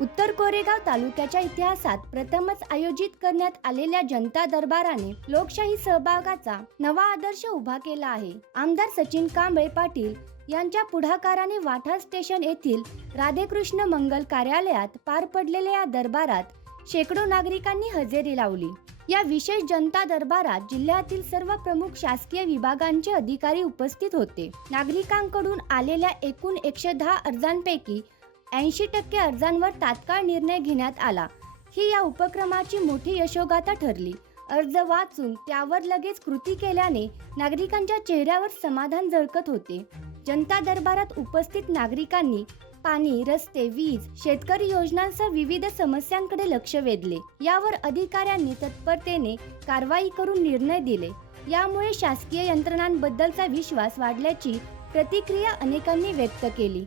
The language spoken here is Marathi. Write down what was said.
उत्तर कोरेगाव तालुक्याच्या इतिहासात प्रथमच आयोजित करण्यात आलेल्या जनता दरबाराने लोकशाही सहभागाचा नवा आदर्श उभा केला आहे. आमदार सचिन कांबळे पाटील यांच्या पुढाकाराने वाठा स्टेशन येथील राधेकृष्ण मंगल कार्यालयात पार पडलेल्या या दरबारात शेकडो नागरिकांनी हजेरी लावली. या विशेष जनता दरबारात जिल्ह्यातील सर्व प्रमुख शासकीय विभागांचे अधिकारी उपस्थित होते. नागरिकांकडून आलेल्या एकूण एकशे दहा अर्जांपैकी ऐंशी टक्के अर्जांवर तात्काळ निर्णय घेण्यात आला. ही या उपक्रमाची मोठी यशोगाथा ठरली. अर्ज वाचून त्यावर लगेच कृती केल्याने नागरिकांच्या चेहऱ्यावर समाधान झळकत होते. जनता दरबारात उपस्थित नागरिकांनी पाणी रस्ते वीज शेतकरी योजनांसह विविध समस्यांकडे लक्ष वेधले. यावर अधिकाऱ्यांनी तत्परतेने कारवाई करून निर्णय दिले. यामुळे शासकीय यंत्रणांबद्दलचा विश्वास वाढल्याची प्रतिक्रिया अनेकांनी व्यक्त केली.